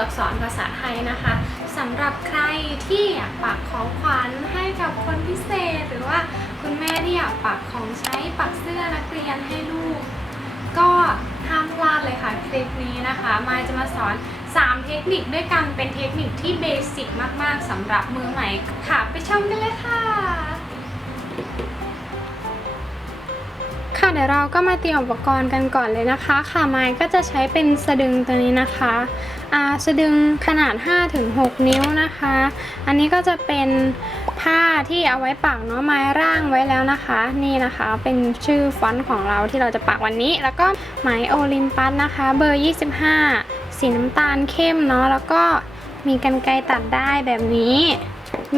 อักษรภาษาไทยนะคะสำหรับใครที่อยากปักของขวัญให้กับคนพิเศษ หรือว่าคุณแม่ที่อยากปักของใช้ปักเสื้อนักเรียนให้ลูก ก็ห้ามพลาดเลยค่ะคลิปนี้นะคะมายจะมาสอน 3 เทคนิคด้วยกันเป็นเทคนิคที่เบสิกมาก ๆสำหรับมือใหม่ค่ะไปชมกันเลยค่ะค่ะเดี๋ยวเราก็มาเตรียมอุปกรณ์กันก่อนเลยนะคะ ค่ะไม้ก็จะใช้เป็นสะดึงตัวนี้นะคะ อ่าสะดึงขนาด 5-6 นิ้วนะคะ อันนี้ก็จะเป็นผ้าที่เอาไว้ปักเนาะไม้ร่างไว้แล้วนะคะ นี่นะคะเป็นชื่อฟอนต์ของเราที่เราจะปักวันนี้ แล้วก็ไหมโอลิมปัสนะคะ เบอร์ 25 สีน้ำตาลเข้มเนาะแล้วก็มีกันไกตัดได้แบบนี้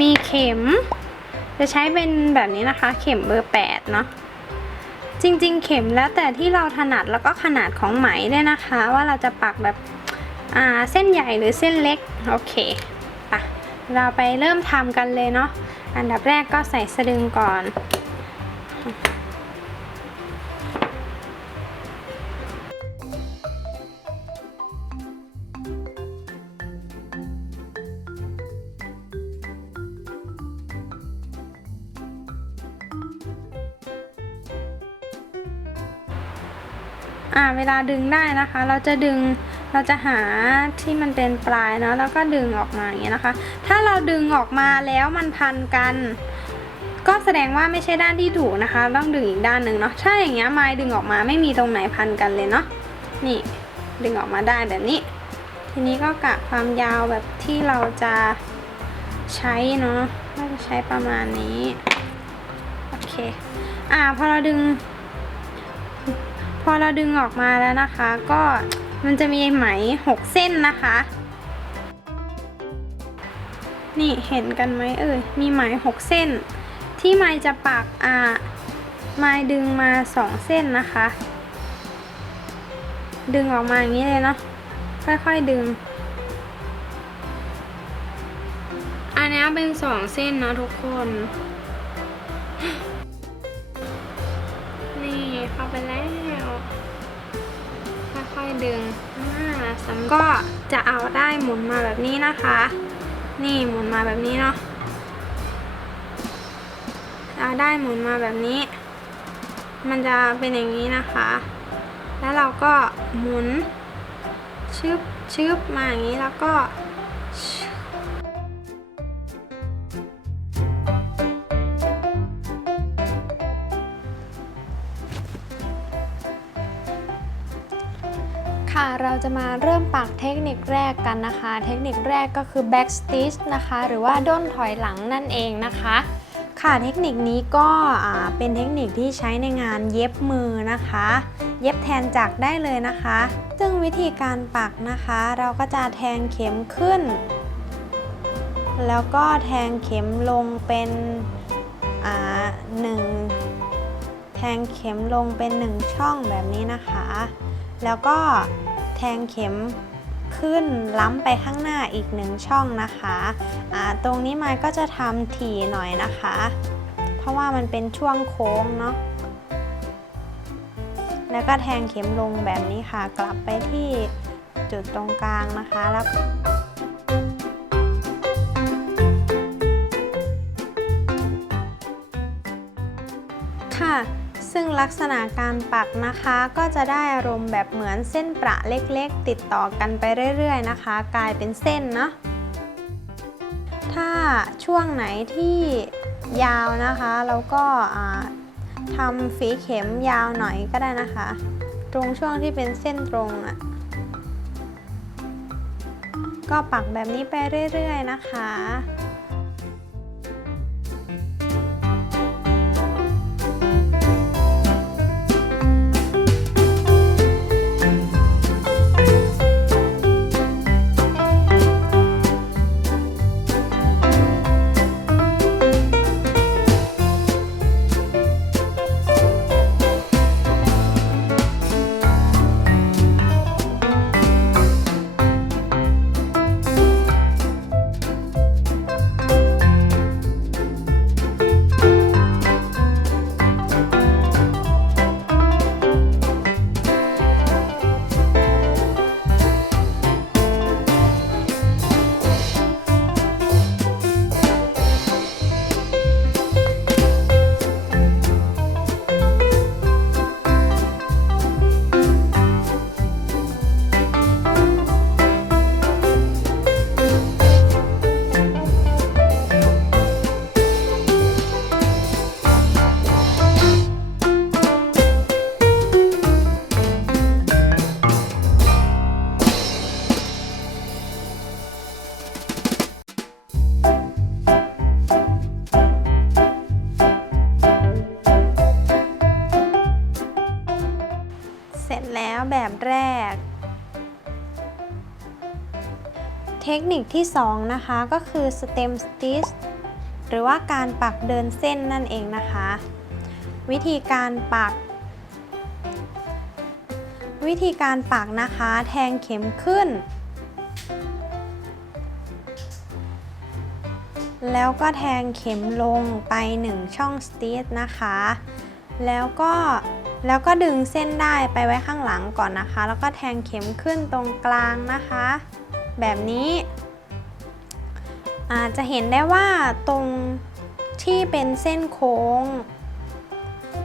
มีเข็ม จะใช้เป็นแบบนี้นะคะ เข็มเบอร์ 8 เนาะจริงๆ เข็มแล้วแต่ที่เราถนัดแล้วก็ขนาดของไหมด้วยนะคะ ว่าเราจะปักแบบ เส้นใหญ่หรือเส้นเล็ก โอเคปะเราไปเริ่มทำกันเลยเนาะ อันดับแรกก็ใส่สะดึงก่อน อ่า เวลาดึงได้นะคะ เราจะดึง เราจะหาที่มันเป็นปลายเนาะแล้วก็ดึงออกมาอย่างเงี้ยนะคะ ถ้าเราดึงออกมาแล้วมันพันกัน ก็แสดงว่าไม่ใช่ด้านที่ถูกนะคะ ต้องดึงอีกด้านหนึ่งเนาะถ้าอย่างเงี้ยไม้ดึงออกมาไม่มีตรงไหนพันกันเลยเนาะนี่ดึงออกมาได้แบบนี้ ทีนี้ก็กะความยาวแบบที่เราจะใช้เนาะเราจะใช้ประมาณนี้โอเคอ่าพอเราดึง พอเราดึงออกมาแล้วนะคะ ก็ มันจะมีไหม 6 เส้นนะคะ นี่เห็นกันไหมเอ่ย มีไหม 6 เส้น ที่ไม้จะปักอ่าไม้ดึงมา 2 เส้นนะคะ ดึงออกมาอย่างนี้เลยเนาะ ค่อยๆดึง อันนี้เป็น 2 เส้นนะทุกคน นี่เข้าไปแล้ว ค่อยๆดึงอ่าสำก็จะเอาได้หมุนมาแบบนี้นะคะ นี่หมุนมาแบบนี้เนาะเอาได้หมุนมาแบบนี้ มันจะเป็นอย่างนี้นะคะ แล้วเราก็หมุนชึบชึบมาอย่างนี้แล้วก็ ค่ะเราจะมาเริ่มปักเทคนิคแรกกันนะคะ เทคนิคแรกก็คือ back stitch นะคะ หรือว่าด้นถอยหลังนั่นเองนะคะ ค่ะเทคนิคนี้ก็เป็นเทคนิคที่ใช้ในงานเย็บมือนะคะ เย็บแทนจักรได้เลยนะคะ ซึ่งวิธีการปักนะคะ เราก็จะแทงเข็มขึ้น แล้วก็แทงเข็มลงเป็นหนึ่งแทงเข็มลงเป็นหนึ่งช่องแบบนี้นะคะ แล้วก็แทงเข็มขึ้นล้ำไปข้างหน้าอีกหนึ่งช่องนะคะอ่าตรงนี้มายก็จะทำถี่หน่อยนะคะ เพราะว่ามันเป็นช่วงโค้งเนาะ แล้วก็แทงเข็มลงแบบนี้ค่ะ กลับไปที่จุดตรงกลางนะคะแล้ว ซึ่งลักษณะการปักนะคะ ก็จะได้อารมณ์แบบเหมือนเส้นประเล็กๆ ติดต่อกันไปเรื่อยๆนะคะ กลายเป็นเส้นเนาะถ้าช่วงไหนที่ยาวนะคะเราก็ทำฝีเข็มยาวหน่อยก็ได้นะคะ ตรงช่วงที่เป็นเส้นตรงอะ่ะก็ปักแบบนี้ไปเรื่อยๆนะคะ ที่2นะคะก็คือ stem stitch หรือว่าการปักเดินเส้นนั่นเองนะคะ วิธีการปัก วิธีการปักนะคะแทงเข็มขึ้น แล้วก็แทงเข็มลงไป 1 ช่องสติชนะคะ แล้วก็แล้วก็ดึงเส้นได้ไปไว้ข้างหลังก่อนนะคะ แล้วก็แทงเข็มขึ้นตรงกลางนะคะ แบบนี้ อาจจะเห็นได้ว่าตรงที่เป็นเส้นโค้ง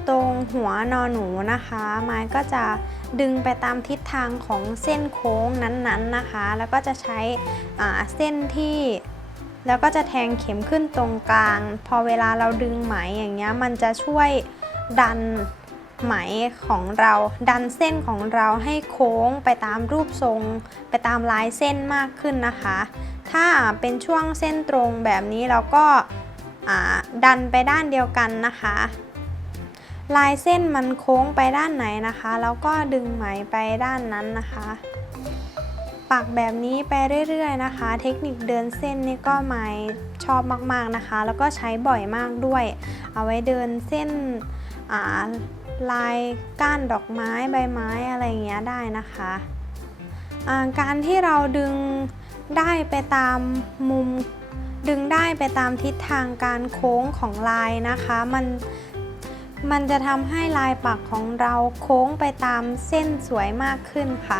ตรงหัวนอนหนูนะคะไม้ก็จะดึงไปตามทิศทางของเส้นโค้งนั้นๆนะคะ แล้วก็จะใช้เส้นที่แล้วก็จะแทงเข็มขึ้นตรงกลาง พอเวลาเราดึงไหมอย่างเงี้ยมันจะช่วยดัน ไหมของเราดันเส้นของเราให้โค้งไปตามรูปทรง ไปตามลายเส้นมากขึ้นนะคะ ถ้าเป็นช่วงเส้นตรงแบบนี้เราก็ดันไปด้านเดียวกันนะคะ ลายเส้นมันโค้งไปด้านไหนนะคะแล้วก็ดึงไหมไปด้านนั้นนะคะปักแบบนี้ไปเรื่อยๆนะคะ เทคนิคเดินเส้นนี่ก็ไม้ชอบมากๆนะคะ แล้วก็ใช้บ่อยมากด้วย เอาไว้เดินเส้น ลายก้านดอกไม้ใบไม้อะไรอย่างเงี้ยได้นะคะการที่เราดึงได้ไปตามมุม ดึงได้ไปตามทิศทางการโค้งของลายนะคะมันมันจะทำให้ลายปักของเราโค้งไปตามเส้นสวยมากขึ้นค่ะ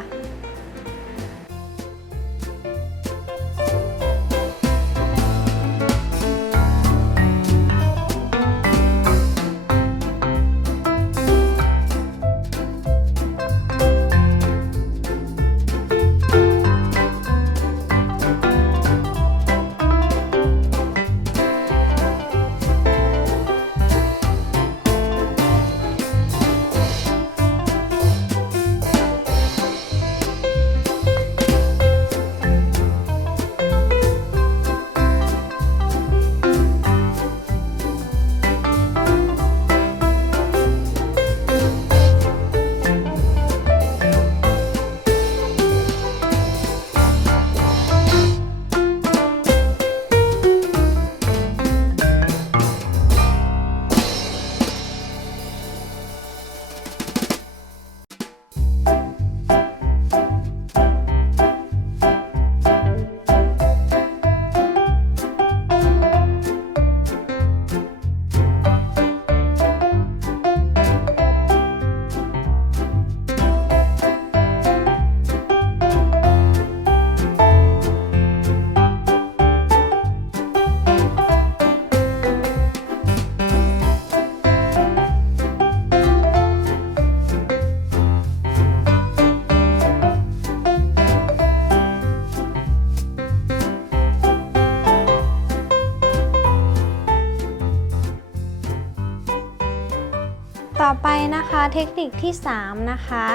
ทคนิคที่ 3 นะคะ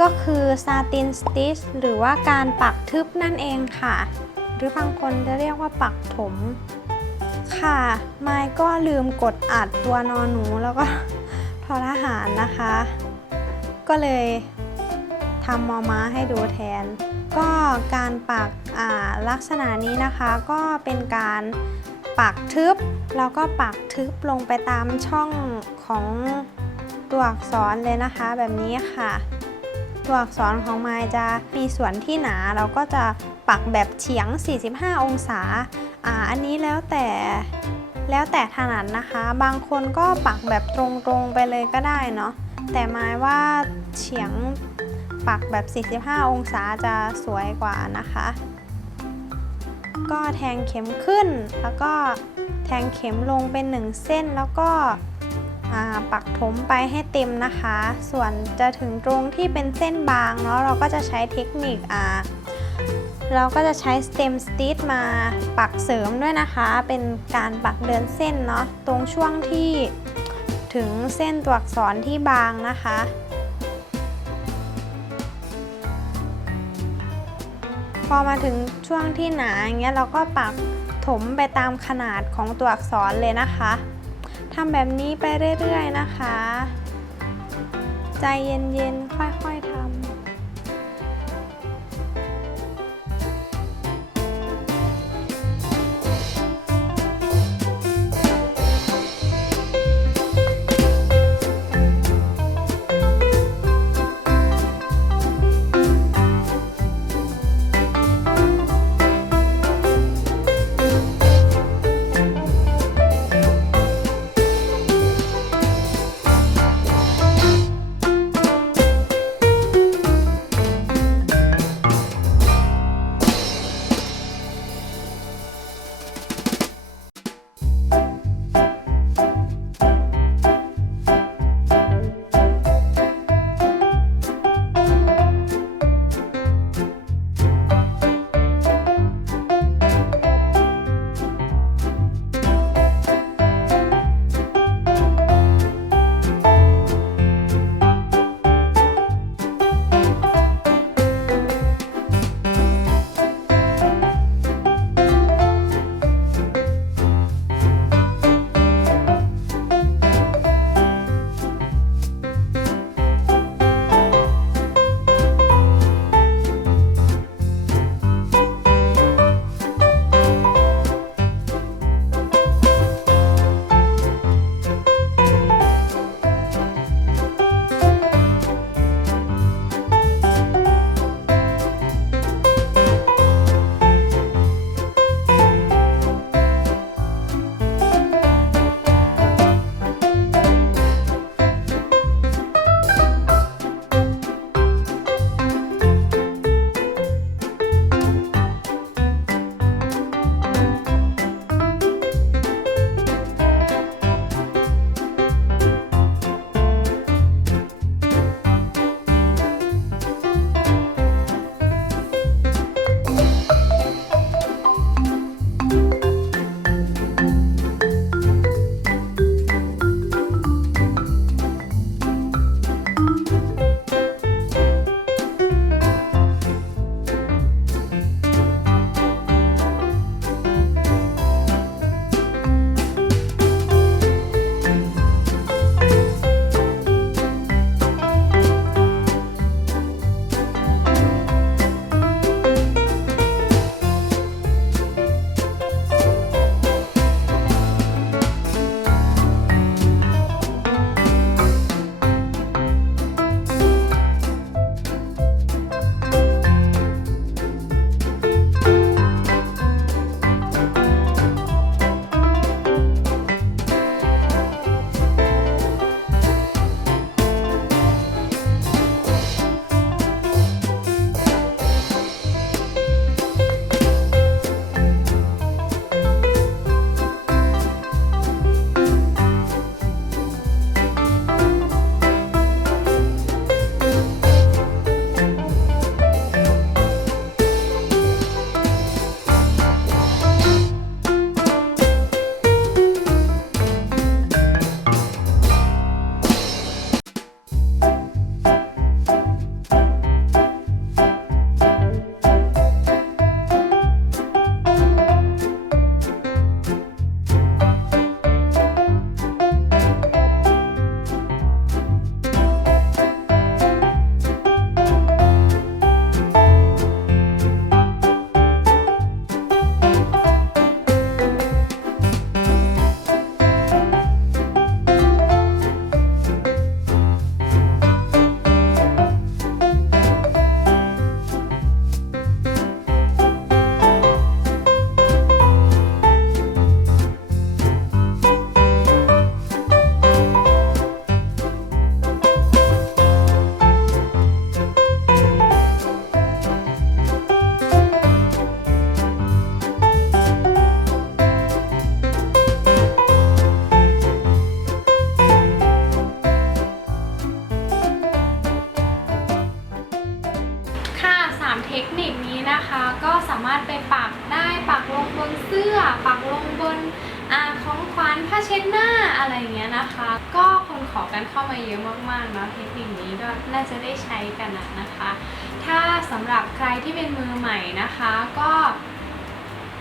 ก็คือซาตินสติชหรือว่าการปักทึบนั่นเองค่ะ หรือบางคนจะเรียกว่าปักถม ค่ะไม้ก็ลืมกดอัดตัวนอนหนูแล้วก็ทอทหารนะคะ ก็เลยทำมอม้าให้ดูแทน ก็การปักลักษณะนี้นะคะก็เป็นการปักทึบแล้วก็ปักทึบลงไปตามช่องของ ตัวอักษรเลยนะคะแบบนี้ค่ะ ตัวอักษรของไม้จะมีส่วนที่หนาเราก็จะปักแบบเฉียง 45 องศาอ่าอันนี้แล้วแต่แล้วแต่ถนัดนะคะ บางคนก็ปักแบบตรงๆไปเลยก็ได้เนาะแต่หมายว่าเฉียงปักแบบ 45 องศาจะสวยกว่านะคะ ก็แทงเข็มขึ้นแล้วก็แทงเข็มลงเป็นหนึ่งเส้นแล้วก็ ปักถมไปให้เต็มนะคะ ส่วนจะถึงตรงที่เป็นเส้นบางเนาะเราก็จะใช้เทคนิคอ่าเราก็จะใช้ stem stitch มาปักเสริมด้วยนะคะ เป็นการปักเดินเส้นเนาะตรงช่วงที่ถึงเส้นตัวอักษรที่บางนะคะพอมาถึงช่วงที่หนาอย่างเงี้ยเราก็ปักถมไปตามขนาดของตัวอักษรเลยนะคะ ทำแบบนี้ไปเรื่อยๆนะคะ ใจเย็นๆ ค่อยๆ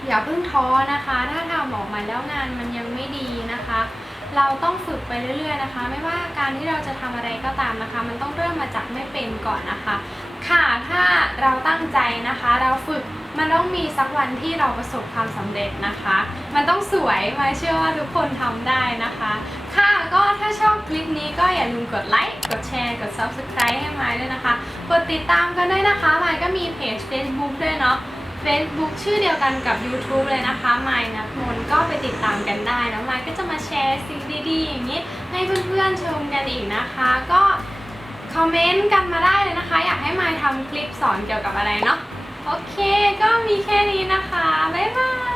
อย่าเพิ่งท้อนะคะ ถ้าทำออกมาแล้วงานมันยังไม่ดีนะคะ เราต้องฝึกไปเรื่อยๆนะคะ ไม่ว่าการที่เราจะทำอะไรก็ตามนะคะ มันต้องเริ่มมาจากไม่เป็นก่อนนะคะ ค่ะถ้าเราตั้งใจนะคะ เราฝึกมันต้องมีสักวันที่เราประสบความสำเร็จนะคะ มันต้องสวยมาเชื่อว่าทุกคนทำได้นะคะ ค่ะก็ถ้าชอบคลิปนี้ก็อย่าลืมกดไลค์ กดแชร์ กด subscribe ให้มายด้วยนะคะ กดติดตามกันด้วยนะคะมายก็มีเพจ Facebook ด้วยเนาะ Facebook ชื่อเดียวกันกับ YouTube เลยนะคะมายนัทมนต์ก็ไปติดตามกันได้แล้วมายก็จะมาแชร์สิ่งดีๆ อย่างนี้ ให้เพื่อนๆชมกันอีกนะคะ ก็คอมเมนต์กันมาได้เลยนะคะ อยากให้มายทำคลิปสอนเกี่ยวกับอะไรเนาะโอเค ก็มีแค่นี้นะคะ บ๊ายบาย